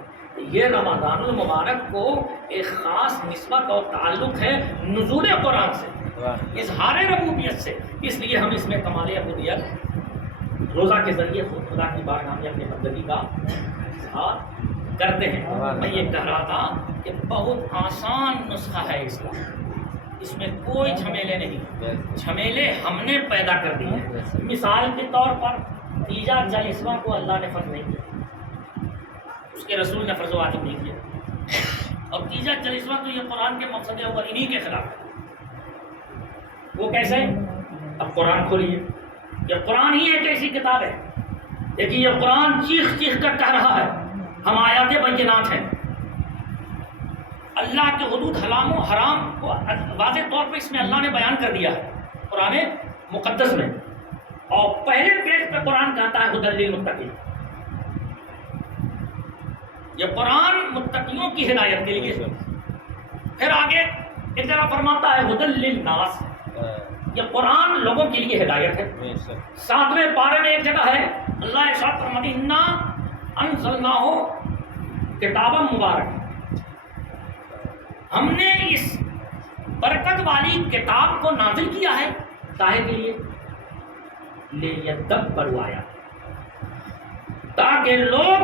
یہ رمضان المبارک کو ایک خاص نسبت اور تعلق ہے نزول قرآن سے، اظہار ربوبیت سے، اس لیے ہم اس میں کمال عبودیت روزہ کے ذریعے خود خدا کی بارگاہ میں اپنے بندگی کا اظہار کرتے ہیں۔ میں یہ کہہ رہا تھا کہ بہت آسان نسخہ ہے اسلام، اس میں کوئی جھمیلے نہیں، جھمیلے ہم نے پیدا کر دی ہیں۔ مثال کے طور پر تیجا جلسواں کو اللہ نے فرض نہیں کیا، اس کے رسول نے فرض و واجب نہیں کیا، اور تیجا جلسواں تو یہ قرآن کے مقصد اول انہی کے خلاف ہے۔ وہ کیسے؟ اب قرآن کھولیے، یہ قرآن ہی ایک ایسی کتاب ہے، لیکن یہ قرآن چیخ چیخ کر کہہ رہا ہے ہم آیات بینات ہیں، اللہ کے حدود حلال و حرام کو واضح طور پہ اس میں اللہ نے بیان کر دیا ہے قرآن مقدس میں، اور پہلے پیج پہ قرآن کہتا ہے ہدی للمتقین، یہ قرآن متقیوں کی ہدایت کے لیے۔ پھر آگے ایک جگہ فرماتا ہے ہدی للناس، یہ قرآن لوگوں کے لیے ہدایت ہے۔ 7ویں پارے میں ایک جگہ ہے اللہ ارشاد فرماتے ہیں انا انزلناہ کتابا مبارک، ہم نے اس برکت والی کتاب کو نازل کیا ہے کاہے کے لیے؟ لیدبروا آیات، تاکہ لوگ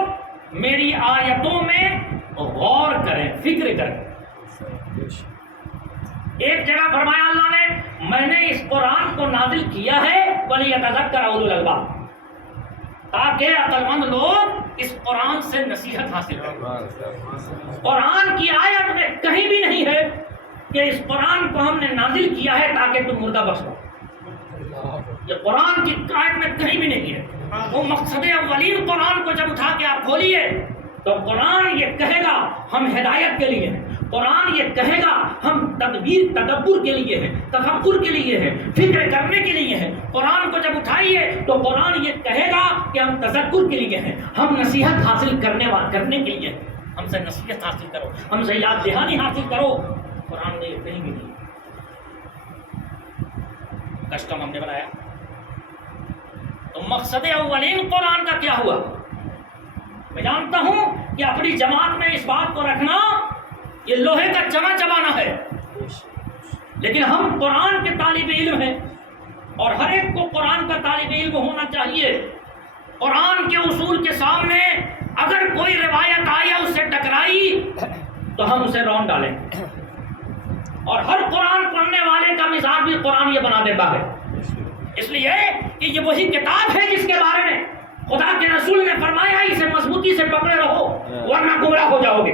میری آیتوں میں غور کریں، فکر کریں۔ ایک جگہ فرمایا اللہ نے میں نے اس قرآن کو نازل کیا ہے وَلِيَتَذَكَّرَ أُولُو الْأَلْبَابِ، تاکہ عقل مند لوگ اس قرآن سے نصیحت حاصل کریں۔ قرآن کی آیت میں کہیں بھی نہیں ہے کہ اس قرآن کو ہم نے نازل کیا ہے تاکہ تم مردہ بخش دو، یہ قرآن کی آیت میں کہیں بھی نہیں ہے۔ وہ مقصد اولین قرآن کو جب اٹھا کے آپ کھولیے تو قرآن یہ کہے گا ہم ہدایت کے لیے ہیں، قرآن یہ کہے گا ہم تدبر کے لیے ہیں، تفکر کے لیے ہیں، فکر کرنے کے لیے ہیں۔ قرآن کو جب اٹھائیے تو قرآن یہ کہے گا کہ ہم تذکر کے لیے ہیں، ہم نصیحت حاصل کرنے کے لیے ہیں، ہم سے نصیحت حاصل کرو، ہم سے یاد دہانی حاصل کرو۔ قرآن نے یہ کہیں بھی نہیں، کسٹم ہم نے بنایا۔ تو مقصد اولین قرآن کا کیا ہوا؟ میں جانتا ہوں کہ اپنی جماعت میں اس بات کو رکھنا یہ لوہے کا چنا چبانا ہے، لیکن ہم قرآن کے طالب علم ہیں اور ہر ایک کو قرآن کا طالب علم ہونا چاہیے۔ قرآن کے اصول کے سامنے اگر کوئی روایت آئی یا اس سے ٹکرائی تو ہم اسے رون ڈالیں، اور ہر قرآن پڑھنے والے کا مزاج بھی قرآن یہ بنا دیتا ہے، اس لیے کہ یہ وہی کتاب ہے جس کے بارے میں خدا کے رسول نے فرمایا اسے مضبوطی سے پکڑے رہو ورنہ گمراہ ہو جاؤ گے۔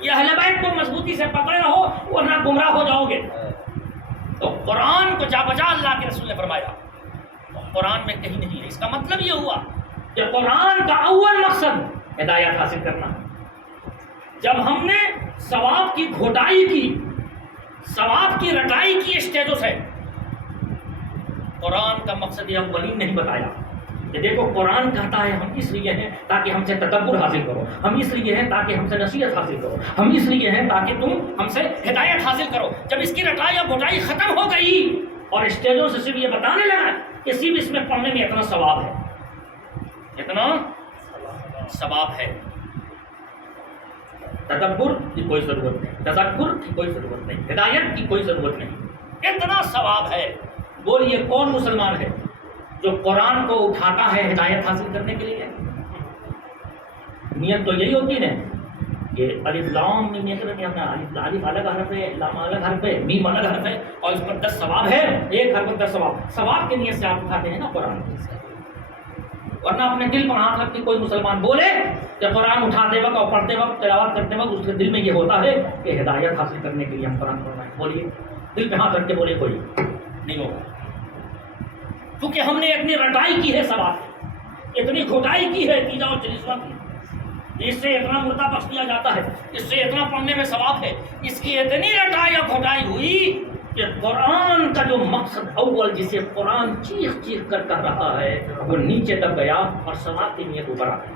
یہ اہل بیت کو مضبوطی سے پکڑے رہو ورنہ گمراہ ہو جاؤ گے۔ تو قرآن کو جا بجا اللہ کے رسول نے فرمایا، قرآن میں کہیں نہیں ہے۔ اس کا مطلب یہ ہوا کہ قرآن کا اول مقصد ہدایت حاصل کرنا۔ جب ہم نے ثواب کی گھوٹائی کی، ثواب کی رٹائی کی اسٹیجوں سے، قرآن کا مقصد یہ اولین نہیں بتایا کہ دیکھو قرآن کہتا ہے ہم اس لیے ہیں تاکہ ہم سے تدبر حاصل کرو، ہم اس لیے ہیں تاکہ ہم سے نصیحت حاصل کرو، ہم اس لیے ہیں تاکہ تم ہم سے ہدایت حاصل کرو۔ جب اس کی رٹائی اور گھوٹائی ختم ہو گئی اور اسٹیجوں سے صرف یہ بتانے لگا کہ صرف اس میں پڑھنے میں اتنا ثواب ہے، اتنا ثواب ہے، تدبر کی کوئی ضرورت نہیں، تذکر کی کوئی ضرورت نہیں، ہدایت کی کوئی ضرورت نہیں، اتنا ثواب ہے۔ بولیے کون مسلمان ہے جو قرآن کو اٹھاتا ہے ہدایت حاصل کرنے کے لیے؟ نیت تو یہی ہوتی ہے کہ الف لام میم، الف الگ حرف ہے، لام الگ حرف ہے، میم الگ حرف ہے، اور اس پر 10 ثواب ہے، ایک حرف پر 10 ثواب، ثواب کی نیت سے آپ اٹھاتے ہیں نا قرآن۔ ورنہ اپنے دل پر ہاتھ رکھ کے کوئی مسلمان بولے کہ قرآن اٹھاتے وقت اور پڑھتے وقت، تلاوت کرتے وقت اس کے دل میں یہ ہوتا ہے کہ ہدایت حاصل کرنے کے لیے ہم قرآن پڑھ رہے ہیں، بولیے دل پہ ہاتھ رکھ کے بولے، کوئی نہیں ہوگا، کیونکہ ہم نے اتنی رٹائی کی ہے ثواب، اتنی کھوٹائی کی ہے تیجا اور چلیسواں کی، اس سے اتنا مردہ بخش دیا جاتا ہے، اس سے اتنا پڑھنے میں ثواب ہے، اس کی اتنی رٹائی اور کھوٹائی ہوئی کہ قرآن کا جو مقصد اول جسے قرآن چیخ چیخ کر کہہ رہا ہے وہ نیچے دب گیا اور ثواب کی نیت اوپر آ گئی۔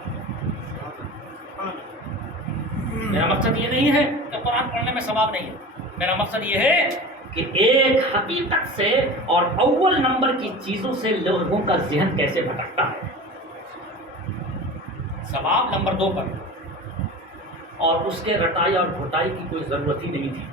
میرا مقصد یہ نہیں ہے کہ قرآن پڑھنے میں ثواب نہیں ہے، میرا مقصد یہ ہے کہ ایک حقیقت سے اور اول نمبر کی چیزوں سے لوگوں کا ذہن کیسے بھٹکتا ہے۔ ثواب نمبر 2 پر، اور اس کے رٹائی اور گھوٹائی کی کوئی ضرورت ہی نہیں تھی۔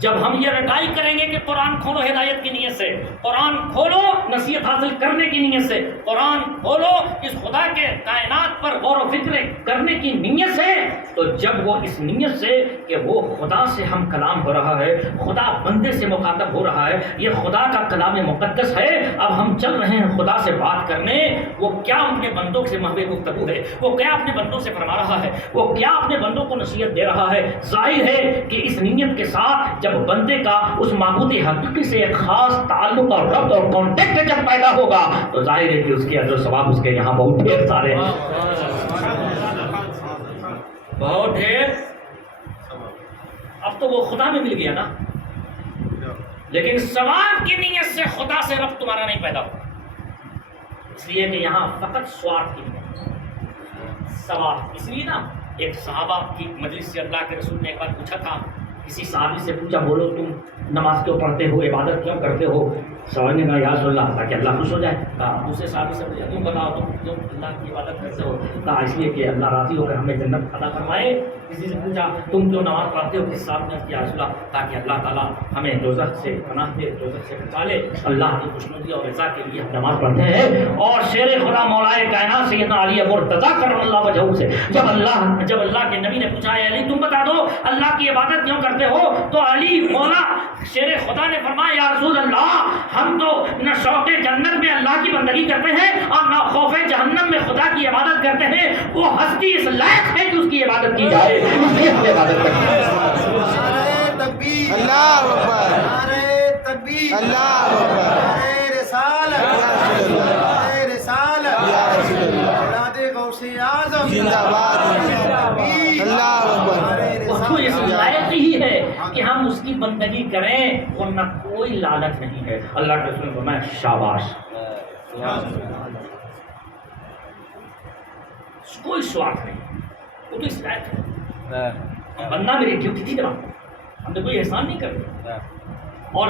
جب ہم یہ رٹائی کریں گے کہ قرآن کھولو ہدایت کی نیت سے، قرآن کھولو نصیحت حاصل کرنے کی نیت سے، قرآن کھولو اس خدا کے کائنات پر غور و فکر کرنے کی نیت سے، تو جب وہ اس نیت سے کہ وہ خدا سے ہم کلام ہو رہا ہے، خدا بندے سے مخاطب ہو رہا ہے، یہ خدا کا کلام مقدس ہے، اب ہم چل رہے ہیں خدا سے بات کرنے، وہ کیا اپنے بندوں سے محو گفتگو ہے، وہ کیا اپنے بندوں سے فرما رہا ہے، وہ کیا اپنے بندوں کو نصیحت دے رہا ہے۔ ظاہر ہے کہ اس نیت کے ساتھ جب بندے کا اس معبود حقیقی سے ایک خاص تعلق اور ربط اور کانٹیکٹ جب پیدا ہوگا تو ظاہر ہے کہ اس کے اجر و ثواب اس کے یہاں بہت ڈھیر سارے ہیں، بہت ڈھیر۔ اب تو وہ خدا میں مل گیا نا، لیکن ثواب کی نیت سے خدا سے ربط تمہارا نہیں پیدا ہوا، اس لیے کہ یہاں فقط سوارتھ کی نیت، ثواب۔ اس لیے نا ایک صحابہ کی مجلس سے اللہ کے رسول نے ایک بار پوچھا تھا، کسی صحابی سے پوچھا بولو تم نماز کیوں پڑھتے ہو، عبادت کیوں کرتے ہو؟ صحابی نے کہا یا رسول اللہ تاکہ اللہ خوش ہو جائے۔ کہا دوسرے صحابی سے پوچھا تم بتاؤ تم کیوں اللہ کی عبادت کرتے ہو؟ کہا اس لیے کہ اللہ راضی ہو کر ہمیں جنت عطا فرمائے۔ کسی سے پوچھا تم کیوں نماز پڑھتے ہو؟ کس صاحب نے کیا رسول اللہ تاکہ اللہ تعالیٰ ہمیں دوزخ سے پناہ دے، دوزخ سے بچا لے، اللہ کی خوشنودی اور رضا کے لیے ہم نماز پڑھتے ہیں۔ اور شیر خدا مولا کائنات سیدنا علی مرتضیٰ کرم اللہ وجہہ سے جب اللہ کے نبی نے پوچھا ہے علی تم بتا دو اللہ کی عبادت کیوں کرتے ہو، تو علی مولا شیر خدا نے فرمایا یا رسول اللہ ہم تو نہ شوق جنت میں اللہ کی بندگی کرتے ہیں اور نہ خوف جہنم میں خدا کی عبادت کرتے ہیں، وہ ہستی اس لائق ہے کہ اس کی عبادت کی جائے، اس لیے ہم عبادت کرتے ہیں۔ نعرہ تکبیر، اللہ اکبر، نعرہ تکبیر، اللہ اکبر، نعرہ رسالت، نعرہ رسالت، یا رسول اللہ، اولاد غوث اعظم زندہ بندگی کریں ورنہ کوئی لالچ نہیں ہے. اللہ کے رسول نے فرمایا شاباش. کوئی سوارتھ نہیں, وہ تو اس لائق ہے. بندہ میری ڈیوٹی تھی جناب, ہم نے کوئی احسان نہیں کرتے. اور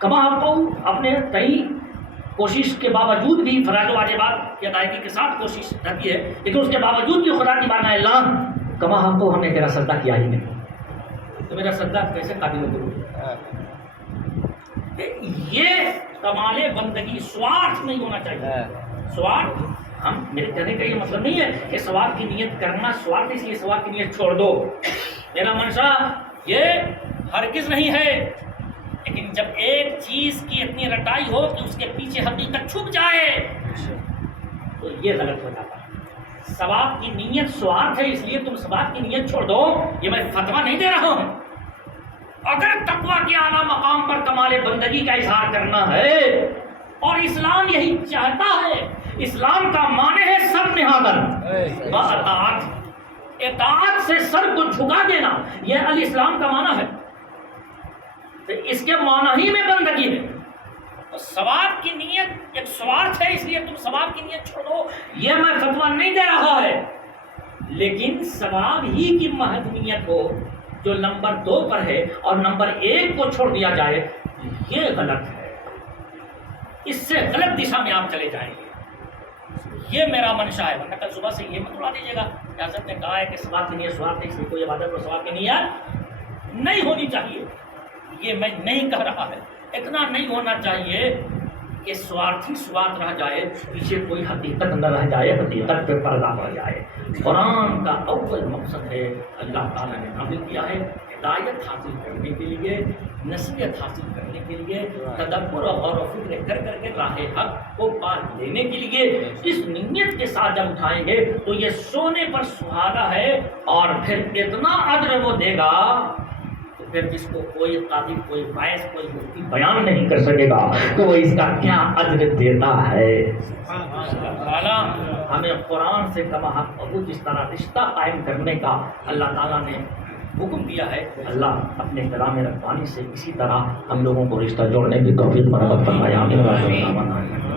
کما آپ کو اپنے کئی کوشش کے باوجود بھی فرائض و واجبات کی ادائیگی کے ساتھ کوشش رہتی ہے, لیکن اس کے باوجود بھی خدا کی بارگاہ اعلان کما آپ کو ہم نے تیرا سجدہ کیا ہی نہیں, تو میرا سجدہ کیسے قابل ہے؟ یہ کمال بندگی سوارتھ نہیں ہونا چاہیے. سوارتھ ہم میرے کہنے کا یہ مطلب نہیں ہے کہ سوارتھ کی نیت کرنا سوارتھ اس لیے سوارتھ کی نیت چھوڑ دو. میرا منشا یہ ہرگز نہیں ہے, لیکن جب ایک چیز کی اتنی رٹائی ہو کہ اس کے پیچھے حقیقت چھپ جائے تو یہ غلط ہو جاتا ہے. ثواب کی نیت سوارتھ ہے اس لیے تم ثواب کی نیت چھوڑ دو, یہ میں فتویٰ نہیں دے رہا ہوں. اگر تقویٰ کے اعلیٰ مقام پر کمال بندگی کا اظہار کرنا ہے اور اسلام یہی چاہتا ہے, اسلام کا معنی ہے سر نہادن اطاعت, اطاعت سے سر کو جھکا دینا, یہ الاسلام کا معنی ہے. تو اس کے معنی ہی میں بندگی ہے. ثواب کی نیت ایک سوارتھ ہے اس لیے تم ثواب کی نیت چھوڑ دو, یہ میں فتویٰ نہیں دے رہا ہے. لیکن ثواب ہی کی محض نیت ہو جو نمبر 2 پر ہے اور نمبر 1 کو چھوڑ دیا جائے, یہ غلط ہے. اس سے غلط دشا میں آپ چلے جائیں گے. یہ میرا منشا ہے, ورنہ کل صبح سے یہ مت اڑا دیجیے گا. ریاست نے کہا ہے کہ ثواب کی نیت سوارتھ ہے اس لیے کوئی عبادت اور ثواب کی نیت نہیں ہونی چاہیے. یہ میں نہیں کہہ رہا ہے, اتنا نہیں ہونا چاہیے کہ سوارتھی سوارتھ رہ جائے, پیچھے کوئی حقیقت نہ رہ جائے, حقیقت پہ پردہ پڑ جائے. قرآن کا اول مقصد ہے اللہ تعالیٰ نے نازل کیا ہے ہدایت حاصل کرنے کے لیے, نصیحت حاصل کرنے کے لیے, تدبر اور غور و فکر کر کر کے راہ حق کو پا لینے کے لیے. اس نیت کے ساتھ جب اٹھائیں گے تو یہ سونے پر سہاگا ہے, اور پھر اتنا اجر وہ دے گا پھر جس کو کوئی قاضی, کوئی باعث, کوئی مفتی بیان نہیں کر سکے گا تو وہ اس کا کیا اجر دیتا ہے. تعالیٰ ہمیں قرآن سے کما حق ابو جس طرح رشتہ قائم کرنے کا اللہ تعالیٰ نے حکم دیا ہے, اللہ اپنے کلام ربانی سے اسی طرح ہم لوگوں کو رشتہ جوڑنے کی توفیق فراہم فرمائے. آمین.